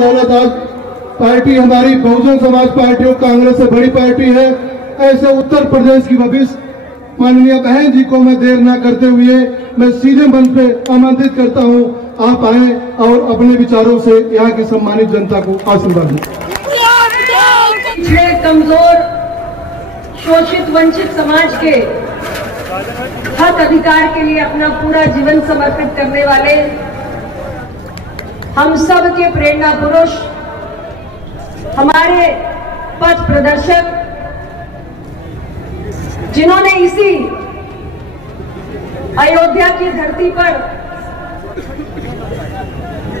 बदौलत आज पार्टी हमारी बहुजन समाज पार्टी और कांग्रेस से बड़ी पार्टी है। ऐसे उत्तर प्रदेश की भविष्य माननीय बहन जी को मैं देर न करते हुए मैं सीधे मंच पे आमंत्रित करता हूं, आप आए और अपने विचारों से यहाँ की सम्मानित जनता को आशीर्वाद दें। पिछड़े, कमजोर, शोषित, वंचित समाज के हक अधिकार के लिए अपना पूरा जीवन समर्पित करने वाले हम सब के प्रेरणा पुरुष, हमारे पथ प्रदर्शक, जिन्होंने इसी अयोध्या की धरती पर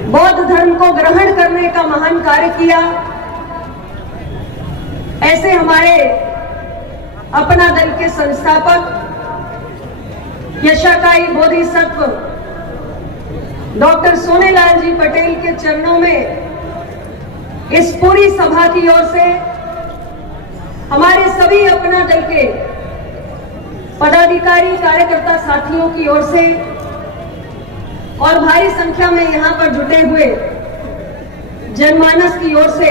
बौद्ध धर्म को ग्रहण करने का महान कार्य किया, ऐसे हमारे अपना दल के संस्थापक यशाकाई बोधिसत्व डॉक्टर सोनेलाल जी पटेल के चरणों में इस पूरी सभा की ओर से, हमारे सभी अपना दल के पदाधिकारी कार्यकर्ता साथियों की ओर से और भारी संख्या में यहां पर जुटे हुए जनमानस की ओर से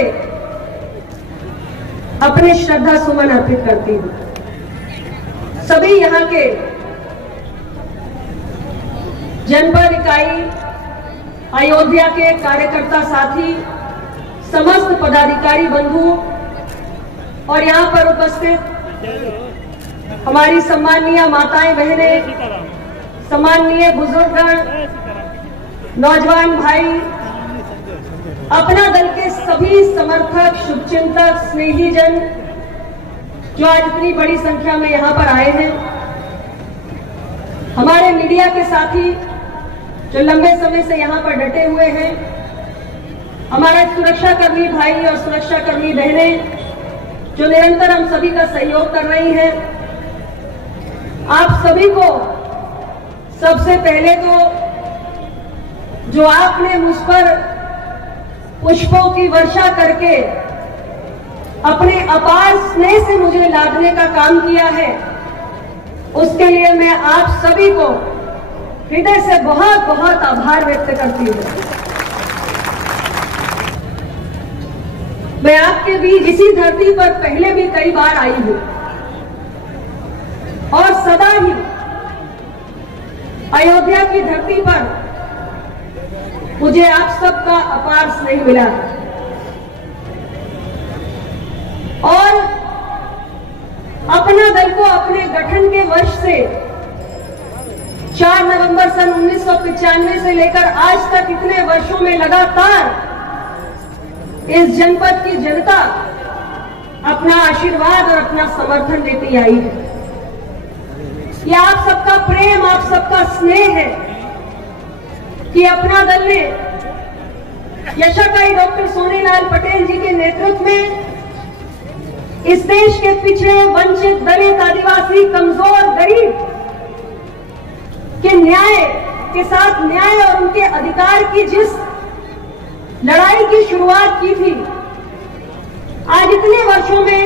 अपने श्रद्धा सुमन अर्पित करती हूं। सभी यहां के जनपद इकाई अयोध्या के कार्यकर्ता साथी, समस्त पदाधिकारी बंधु और यहां पर उपस्थित हमारी सम्माननीय माताएं बहनें, सम्माननीय बुजुर्गगण, नौजवान भाई, अपना दल के सभी समर्थक, शुभचिंतक, स्नेहीजन जो आज इतनी बड़ी संख्या में यहां पर आए हैं, हमारे मीडिया के साथी जो लंबे समय से यहां पर डटे हुए हैं, हमारे सुरक्षाकर्मी भाई और सुरक्षाकर्मी बहनें जो निरंतर हम सभी का सहयोग कर रही हैं, आप सभी को सबसे पहले तो जो आपने मुझ पर पुष्पों की वर्षा करके अपने अपार स्नेह से मुझे लादने का काम किया है, उसके लिए मैं आप सभी को हृदय से बहुत बहुत आभार व्यक्त करती हूं। मैं आपके बीच इसी धरती पर पहले भी कई बार आई हूं और सदा ही अयोध्या की धरती पर मुझे आप सबका अपार स्नेह मिला है और अपना दल को अपने गठन के वर्ष से 4 नवंबर सन 1995 से लेकर आज तक इतने वर्षों में लगातार इस जनपद की जनता अपना आशीर्वाद और अपना समर्थन देती आई है। ये आप सबका प्रेम, आप सबका स्नेह है कि अपना दल ने यशाकाई डॉक्टर सोनेलाल पटेल जी के नेतृत्व में इस देश के पिछड़े, वंचित, दलित, आदिवासी, कमजोर, गरीब के न्याय के साथ न्याय और उनके अधिकार की जिस लड़ाई की शुरुआत की थी, आज इतने वर्षों में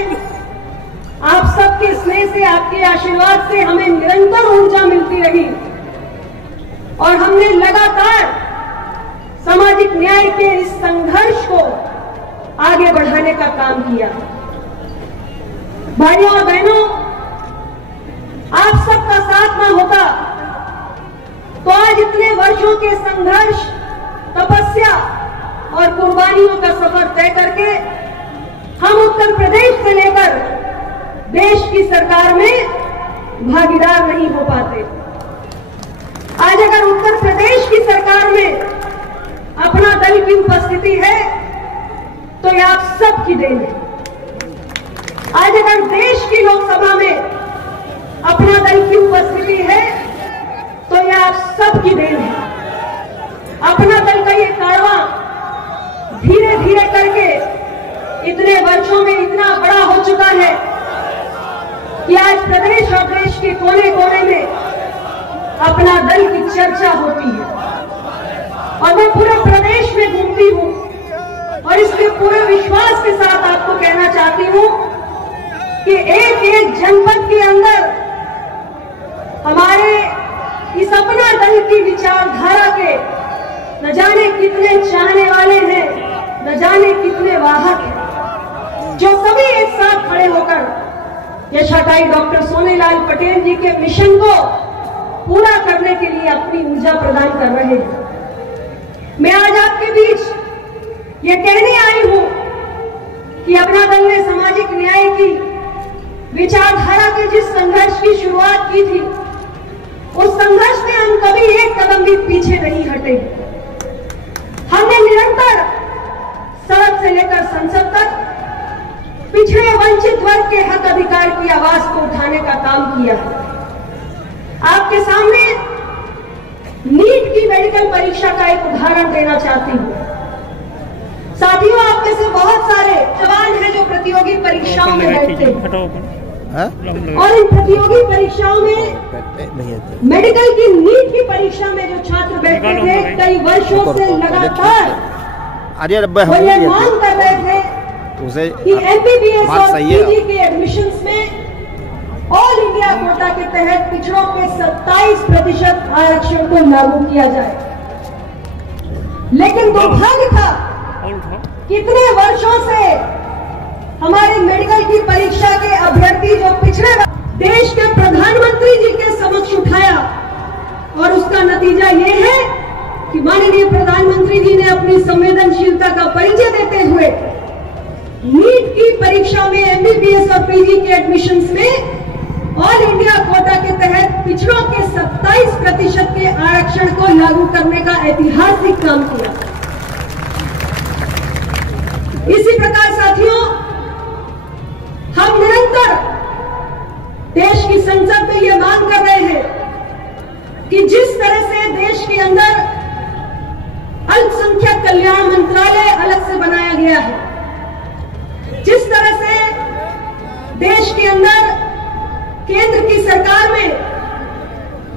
आप सबके स्नेह से, आपके आशीर्वाद से हमें निरंतर ऊर्जा मिलती रही और हमने लगातार सामाजिक न्याय के इस संघर्ष को आगे बढ़ाने का काम किया। भाइयों और बहनों, आप सबका साथ ना होता तो आज इतने वर्षों के संघर्ष, तपस्या और कुर्बानियों का सफर तय करके हम उत्तर प्रदेश से लेकर देश की सरकार में भागीदार नहीं हो पाते। आज अगर उत्तर प्रदेश की सरकार में अपना दल की उपस्थिति है तो यह आप सबकी देन है। आज अगर देश की लोकसभा में अपना दल की उपस्थिति है तो यह आप सबकी देन है। अपना दल का ये कारवां धीरे धीरे करके इतने वर्षों में इतना बड़ा हो चुका है कि आज प्रदेश और देश के कोने कोने में अपना दल की चर्चा होती है और मैं पूरे प्रदेश में घूमती हूं और इसके पूरे विश्वास के साथ आपको कहना चाहती हूं कि एक एक जनपद के अंदर हमारे इस अपना दल की विचारधारा के न जाने कितने चाहने वाले हैं, न जाने कितने वाहक हैं, जो सभी एक साथ खड़े होकर यशाताई डॉक्टर सोनेलाल पटेल जी के मिशन को पूरा करने के लिए अपनी ऊर्जा प्रदान कर रहे हैं। मैं आज आपके बीच ये कहने आई हूं कि अपना दल ने सामाजिक न्याय की विचारधारा के जिस संघर्ष की शुरुआत की थी, उस संघर्ष में हम कभी एक कदम भी पीछे नहीं हटे। हमने निरंतर सड़क से लेकर संसद तक पिछड़े वंचित वर्ग के हक अधिकार की आवाज को उठाने का काम किया। आपके सामने नीट की मेडिकल परीक्षा का एक उदाहरण देना चाहती हूँ। साथियों, आप में से बहुत सारे जवान हैं जो प्रतियोगी परीक्षाओं में बैठते हैं और इन प्रतियोगी परीक्षाओं में मेडिकल की नीट की परीक्षा में जो छात्र बैठते थे कई वर्षों से लगातार वो ये मांग कर रहे थे कि MBBS और PG के एडमिशंस में ऑल इंडिया कोटा के तहत पिछड़ों के 27% आरक्षण को लागू किया जाए। लेकिन दुर्भाग्य था कितने वर्षों से हमारे मेडिकल की परीक्षा के अभ्यर्थी जो पिछड़े देश के प्रधानमंत्री जी के समक्ष उठाया, और उसका नतीजा ये है कि माननीय प्रधानमंत्री जी ने अपनी संवेदनशीलता का परिचय देते हुए नीट की परीक्षा में MBBS और PG के एडमिशंस में ऑल इंडिया कोटा के तहत पिछड़ों के 27% के आरक्षण को लागू करने का ऐतिहासिक काम किया। इसी प्रकार साथियों, हम निरंतर देश की संसद में यह मांग कर रहे हैं कि जिस तरह से देश के अंदर अल्पसंख्यक कल्याण मंत्रालय अलग से बनाया गया है, जिस तरह से देश के अंदर केंद्र की सरकार में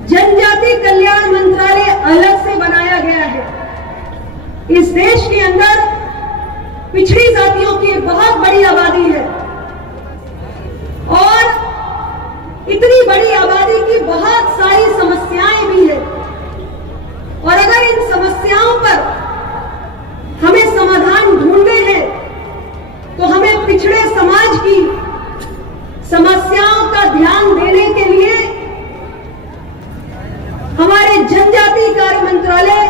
जनजाति कल्याण मंत्रालय अलग से बनाया गया है, इस देश के अंदर पिछड़ी जातियों की बहुत बड़ी आबादी है और इतनी बड़ी आबादी की बहुत सारी समस्याएं भी है। और अगर इन समस्याओं पर हमें समाधान ढूंढने हैं तो हमें पिछड़े समाज की समस्याओं का ध्यान देने के लिए हमारे जनजाति कार्य मंत्रालय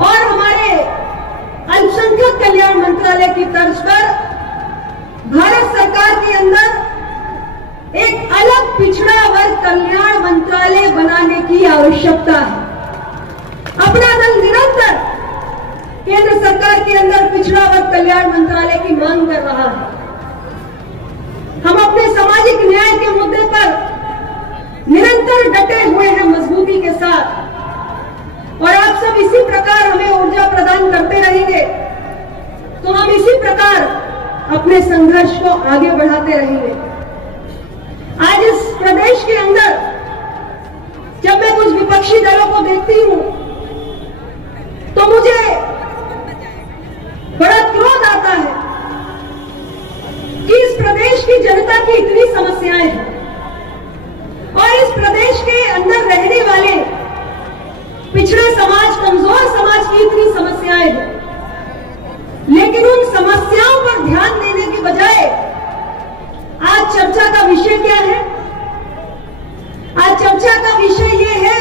और हमारे अल्पसंख्यक कल्याण मंत्रालय की तर्ज पर भारत सरकार के अंदर एक अलग पिछड़ा वर्ग कल्याण मंत्रालय बनाने की आवश्यकता है। अपना दल निरंतर केंद्र सरकार के अंदर पिछड़ा वर्ग कल्याण मंत्रालय की मांग कर रहा है। हम अपने सामाजिक न्याय के मुद्दे पर निरंतर डटे हुए हैं मजबूती के साथ, और आप सब इसी प्रकार हमें ऊर्जा प्रदान करते रहेंगे तो हम इसी प्रकार अपने संघर्ष को आगे बढ़ाते रहेंगे। आज इस प्रदेश के अंदर जब मैं कुछ विपक्षी दलों को देखती हूं तो मुझे बड़ा क्रोध आता है कि इस प्रदेश की जनता की इतनी समस्याएं हैं और इस प्रदेश के अंदर रहने वाले पिछड़े समाज, कमजोर समाज की इतनी समस्याएं हैं, लेकिन उन समस्याओं पर ध्यान देने के बजाय आज चर्चा का विषय क्या है? आज चर्चा का विषय यह है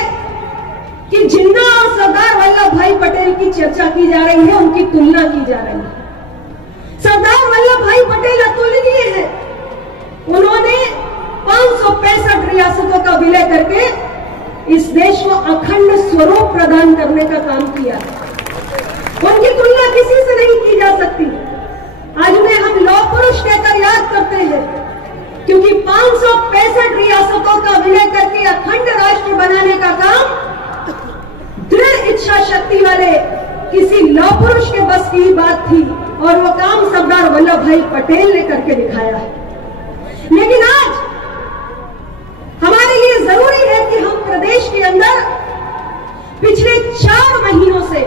कि जिन्ना और सरदार वल्लभ भाई पटेल की चर्चा की जा रही है, उनकी तुलना की जा रही है। सरदार वल्लभ भाई पटेल अतुलनीय है। उन्होंने 565 रियासतों का विलय करके इस देश को अखंड स्वरूप प्रदान करने का काम किया है। उनकी तुलना किसी से नहीं की जा सकती। आज उन्हें हम लौह पुरुष कहकर याद करते हैं क्योंकि 565 रियासतों का विलय करके अखंड राष्ट्र बनाने का काम दृढ़ इच्छा शक्ति वाले किसी लौह पुरुष के बस की बात थी और वो काम सरदार वल्लभ भाई पटेल ने करके दिखाया है। लेकिन आज हमारे लिए जरूरी है कि हम प्रदेश के अंदर पिछले 4 महीनों से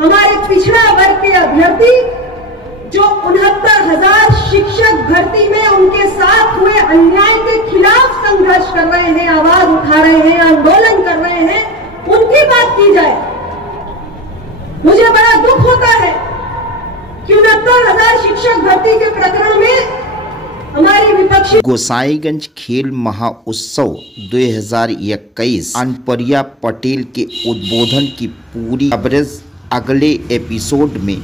हमारे पिछड़ा वर्ग के अभ्यर्थी जो 69,000 शिक्षक भर्ती में उनके साथ हुए अन्याय के खिलाफ संघर्ष कर रहे हैं, आवाज उठा रहे हैं, आंदोलन कर रहे हैं, उनकी बात की जाए। मुझे बड़ा दुख होता है और शिक्षक भर्ती के प्रकरण में हमारी विपक्षी गोसाईगंज खेल महाउत्सव 2021 अनुप्रिया पटेल के उद्बोधन की पूरी कवरेज अगले एपिसोड में।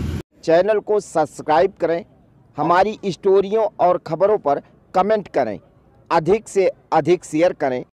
चैनल को सब्सक्राइब करें, हमारी स्टोरियों और खबरों पर कमेंट करें, अधिक से अधिक शेयर करें।